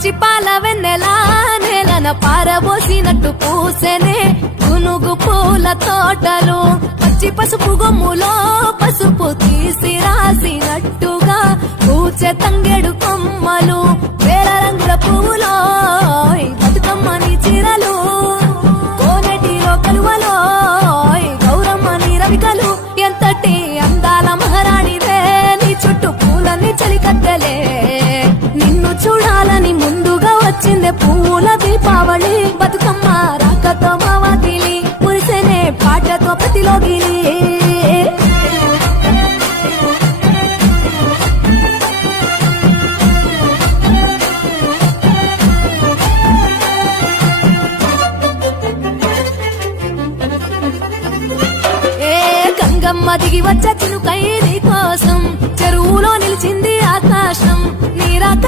పచ్చి పాల వెన్నెలా నేలన పారబోసినట్టు పూసెనే గునుగు పూల తోటలు పచ్చి పసుపు గొమ్ములో పసుపు తీసి రాసినట్టుగా పూచె తంగెడు కొమ్మలు వేల రంగుల పువ్వులో బతుకమ్మని చీరలు కోనెటిలో కలువలో గౌరమ్మని రవికలు ఎంతటి అందాల మహారాణివే నీ చుట్టూ పూలన్నీ చలికత్తెలే నిన్ను చూడాలని ముందుగా వచ్చిందే పూల దీపావళి బతుకమ్మ రాకతో మావాతిలి మురిసెనే పాటతో ప్రతిలోగిలి గంగమ్మ దిగి వచ్చే